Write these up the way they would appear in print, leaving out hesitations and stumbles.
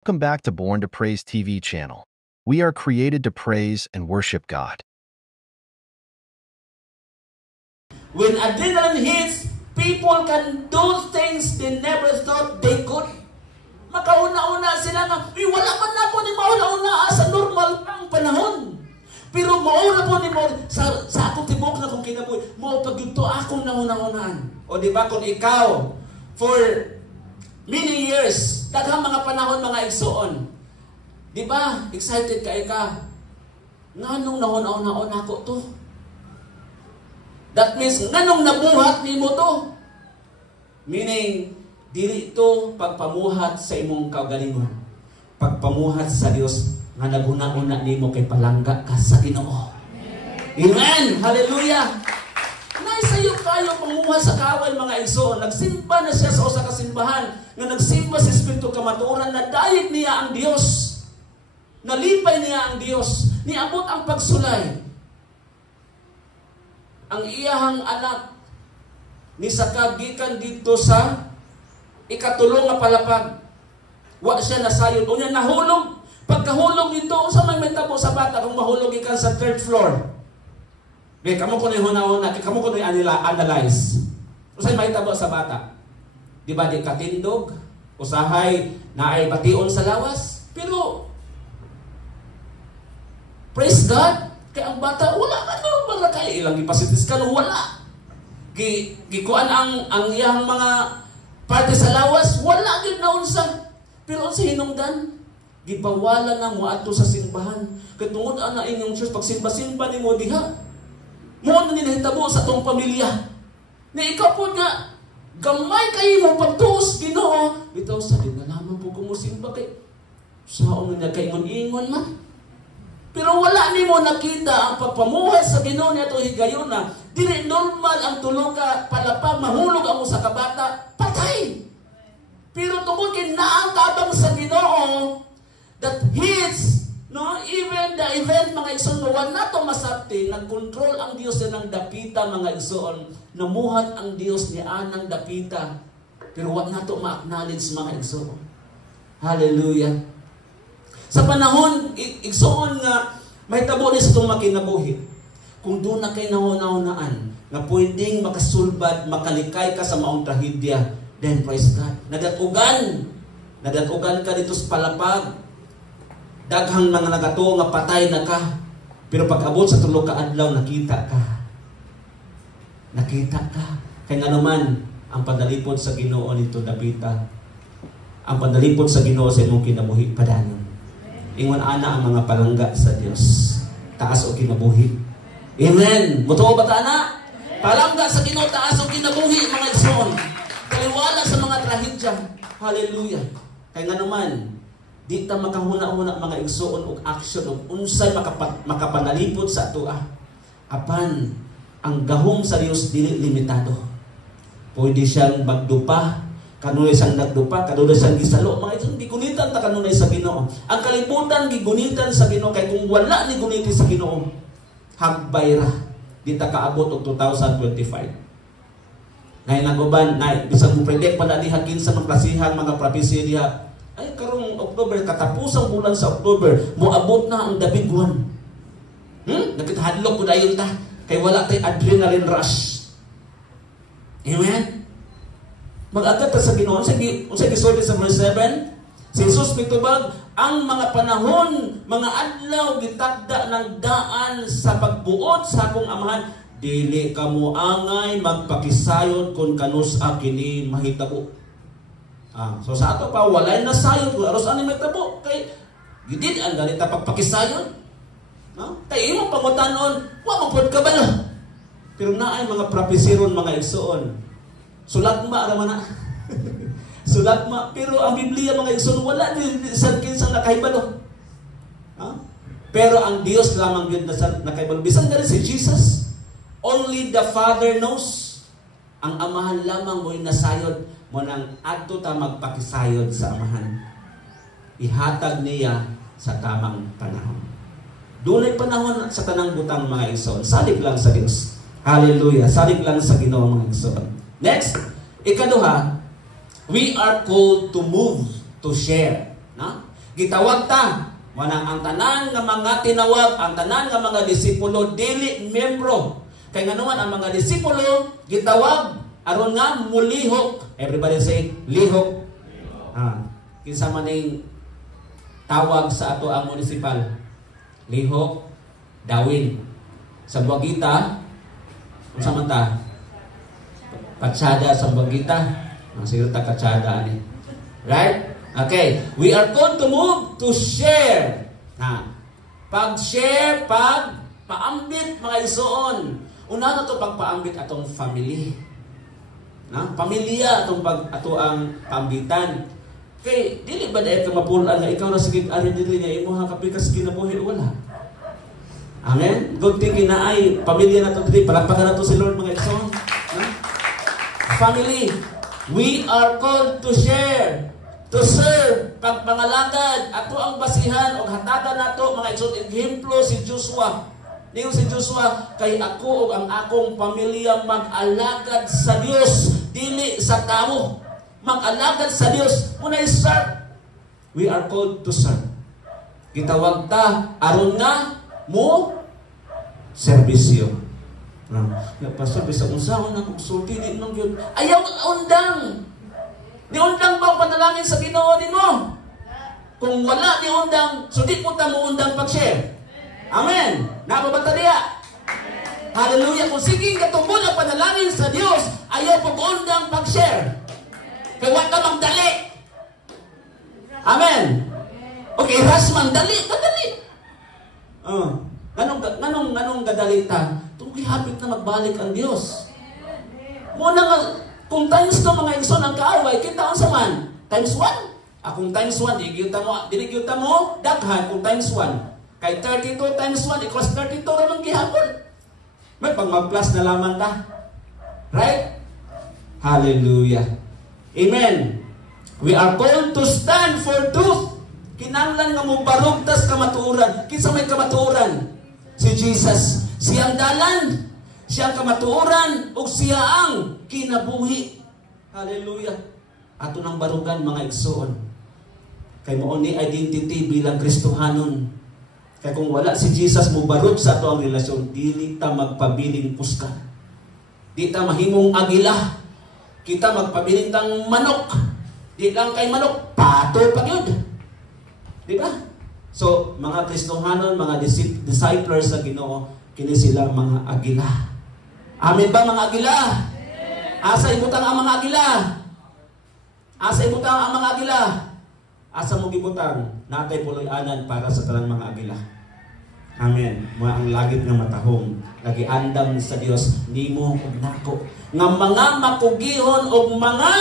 Welcome back to Born to Praise TV channel. We are created to praise and worship God. When adrenaline hits, people can do things they never thought they could. Makauna-una sila nga, wala man na po ni mauna-una sa normal pang panahon. Pero mauna po ni mo, sa akong tibok na kung kinabuhi, mo pag ito akong nauna-unaan. O diba kung ikaw, for many years, daghang mga panahon, mga igsoon, diba, excited ka, nganong nauna-una ako to? That means, nganong nabuhat ni mo to? Meaning, dili ito pagpamuhat sa imong kagalingon. Pagpamuhat sa Dios nga naguna-una nimo kay palangga ka sa Ginoo. Amen! Hallelujah! Naisayo kayo pamuhat sa kaway mga igsoon. Nagsimba na siya sa usa ka simbahan nga nagsimba sa Espiritu Kamatuoran na dayeg niya ang Dios. Nalipay niya ang Dios. Niabot ang pagsulay. Ang iyahang anak ni sakagikan dito sa ikatulong nga palapag. Wa siya nasayod. O niya nahulog. Pagkahulog nito, sa may tabo sa bata kung mahulog ikan sa 3rd floor. Okay, kamo ko na huna-huna, kamo ko na analyze. Usay may tabo sa bata. Di ba di katindog? Usahay na ay bation sa lawas? Pero, praise God, kay ang bata, wala ka normal na kayo. Ilang ipasitis ka, wala. Gikuan ang iyang mga parte sa lawas, wala yun na unsa. Pero unsa hinungdan? Gibawala na mo ato sa simbahan. Katungod ana inyong Diyos, pag simba-simba ni mo diha, mo na ninahitabo sa tong pamilya. Na ikaw po nga, gamay kayo mo pagtuos, Ginoo. Bitaw sa din na naman po kumusimba kay saan nga kaingon-ingon man. Pero wala ni mo nakita ang pagpamuhay sa Ginoo niya itong higayon na dili normal ang tulog ka palapag, mahulog ang sa kabata, patay. Pero tungkol kinaang kabang sa Ginoo that hits, no, even the event mga igsoon, wala na ito masabti, nag-control ang Diyos na ng dapita mga igsoon, namuhat ang Diyos ni Anang dapita, pero wala na ito ma-acknowledge mga igsoon. Hallelujah. Sa panahon, igsoon nga, may tabo ni sa itong makinabuhi. Kung doon na kayo nauna-unaan, na pwedeng makasulbad, makalikay ka sa maong trahedya, then praise God. Nadatugan ka dito sa palapag. Daghang mga nagatuo nga patay na ka. Pero pag abot sa tulog ka adlaw, nakita ka. Nakita ka. Kaya nga naman, ang padalipod sa Ginoo nito, dapita. Ang padalipod sa Ginoo sa imong kinabuhi, padanon. Ingon ana ang mga palangga sa Dios. Taas o kinabuhi. Amen. Mutuo ba ta na? Palangga sa Ginoo, taas o kinabuhi, mga igsoon. Kaliwala sa mga trahedya. Hallelujah. Kaya nga naman, di ta makahuna-huna mga igsoon o action o unsay makapanalipod sa ato. Apan, ang gahom sa Dios dili limitado. Pwede siyang magdupa, kanunay siyang nagdupa, kanunay siyang gisalo. Mga itong gigunitan ta kanunay sa Ginoo. Ang kalibutan gigunitan sa Ginoo, kay kung wala ni guniti sa Ginoo, hagbay ra. Di ta kaabot og 2025. Ngayon naguban, bisag mo predict pa na diha kinsa ng klasihan, mga prophecy diha. Ay, karong October, katapusang bulan sa October, moabot na ang David 1. Nakitahadlok po dayon ta, kay wala tayo adrenaline rush. Amen? Mag-agat ta sa Ginoo. Unsay gisulti sa verse 7? Si Jesus mitubag, ang mga panahon, mga adlaw, gitakda ng daan sa pagbuot sa akong amahan, dili kamo angay magpakisayod kung kanus kini mahitabo. So sa ato pa, walay na sayod. Aros ani mahitabo. Kay, gidid ang ganita pagpakisayod. No? Kay imong pangutanon, wa mapod ka ba na? Pero naay mga propesiron, mga igsoon. Sulagma, raman na. Sulagma. Pero ang Biblia, mga igsoon, wala din sa kinsang nakahibalo. Pero ang Dios lamang yun na nakahibalo. Bisan na rin si Jesus. Only the Father knows. Ang amahan lamang mo'y nasayod mo nang adto ta magpakisayod sa amahan. Ihatag niya sa tamang panahon. Dunay panahon sa tanang butang mga igsoon. Salig lang sa Dios. Hallelujah. Salig lang sa Ginoo mga igsoon. Next, ikaduha, we are called to move, to share. Na? Gitawag ta. Manang ang tanan nga mga tinawag, ang tanan nga mga disipulo dili membro. Kay nganuman ang mga disipulo gitawag aron nga mulihok. Everybody say lihok. Kinsa man ning tawag sa ato ang municipal? Lihok, dawin. Sa Buagita, unsa man ta? Katsada sa Buagita. Masiro ta katsada ani. Right? Okay, we are called to move to share. Pag-share, paambit mga isuon. Una na to pagpaambit atong family. Pamilya atong ato ang paambitan. Kay dili ba dai ka mapulan nga ikaw ra sige ari dili niya imo ha kapikas kinabuhi wala. Amen. Good thing ay pamilya na to dili palakpakan nato si Lord mga isuon. Family, we are called to share. To serve, pagpangalagad, ato ang basihan o hatagan nato mga igsoon. Ehemplo si Joshua. Niyo si Joshua, kay ako o ang akong pamilya mag-alagad sa Dios, dili sa tao. Mag-alagad sa Dios. Muna i-serve. We are called to serve. Gitawag ta, aron nga mo serbisyo. Pastor, bisa unsaon na kung sulti din nang yun. Ayaw undang. Ni undang ba panalangin sa Ginoo nimo? Kung wala ni undang, so di po ta mo undang pag-share. Amen. Nababata diya. Hallelujah. Kung sige katungkol ang panalangin sa Dios, ayaw pag-undang pag-share. Kaya wala ka magdali. Amen. Okay, rasman dali, kadali. Ganong gadali ta? Tungkol hapit na magbalik ang Dios. Muna nga kung times 2 mga igsoon ang kaaway, kita ang saman. Times 1. Kung times 1, dinigiyuta mo, daghan kung times 1. Kay 32 times 1 equals 32 ramang gihapon. May pag mag-plus na lamang ta. Right? Hallelujah. Amen. We are called to stand for truth. Kinanglan nga mo barugtas kamatuoran. Kinsa may kamatuoran? Si Jesus. Siyang dalan. Siyang kamatuoran ug siya ang kinabuhi. Hallelujah. Ato nang barugan mga igsoon. Kay mao ni identity bilang Kristohanon. Kay kung wala si Jesus mo barug sa ato ang relasyon, dili ta magpabiling puska. Di ta mahimong agila. Kita magpabiling tang manok. Di lang kay manok, pato pa gyud. Di ba? So, mga Kristohanon, mga disciples sa Ginoo, kini sila mga agila. Amen ba mga agila? Asa ibutang ang mga agila? Asa ibutang ang mga agila? Asa mo gibutang? Natay puloy-anan para sa talang mga agila. Amen. Mga ang lagit nga matahong. Nagiandam sa Dios nimo ug nako. Nga mga makugihon ug mga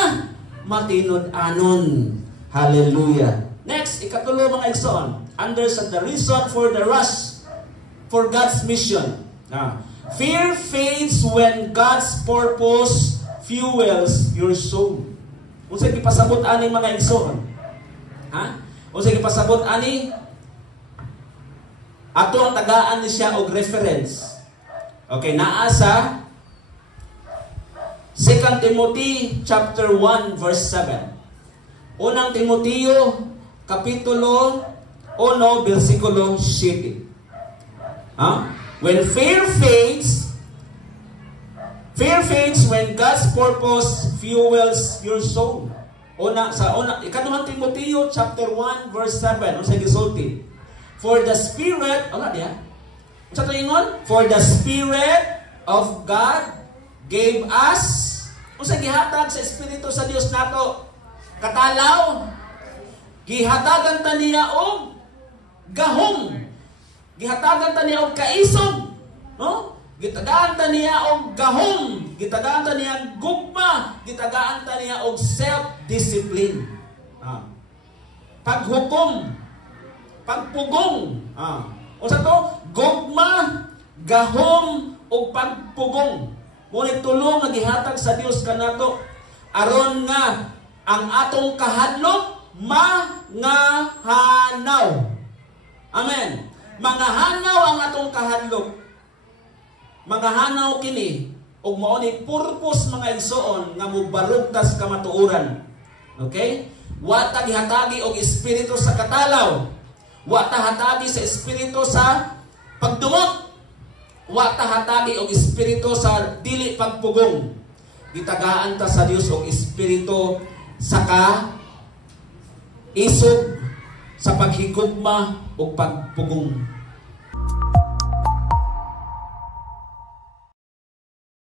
matinod-anon. Hallelujah. Next, ikatulo mga igsoon. Understand the reason for the rush for God's mission. Fear fades when God's purpose fuels your soul. Unsay gipasabot ani mga igsoon? Unsay gipasabot ani? Ato ang tagaan ni siya og reference. Okay, naa sa 2 Timothy chapter 1 verse 7. Unang Timoteo kapitulo 1 bersikulo 7. When fear fades when God's purpose fuels your soul. Ikaduhang Timoteo chapter 1 verse 7. Unsay gisulti? For the Spirit, unsa to ingon? For the Spirit of God gave us, unsay gihatag sa Espiritu sa Dios nato? Katalaw. Gihatagan ta niya og gahom. Gihatagan ta niya og kaisog. No? Gitagaan ta niya og gahom. Gitagaan ta niya gugma. Gitagaan ta niya og self-discipline. Paghukom. Pagpugong. Unsa to? Gugma, gahom ug pagpugong. Ngunit tulo nga gihatag sa Dios kanato aron nga ang atong kahadlok mangahanaw. Amen. Mangahanaw ang atong kahadlok. Mangahanaw kini ug mao ni purpose mga igsoon nga mobarugtas kamatuoran. Okay? Wa ta gihatagi og espiritu sa katalaw. Wa ta hatagi sa espiritu sa pagdumot. Wa ta hatagi og espiritu sa dili pagpugong. Gitagaan ta sa Dios og espiritu sa isog, sa paghigugma o pagpugong.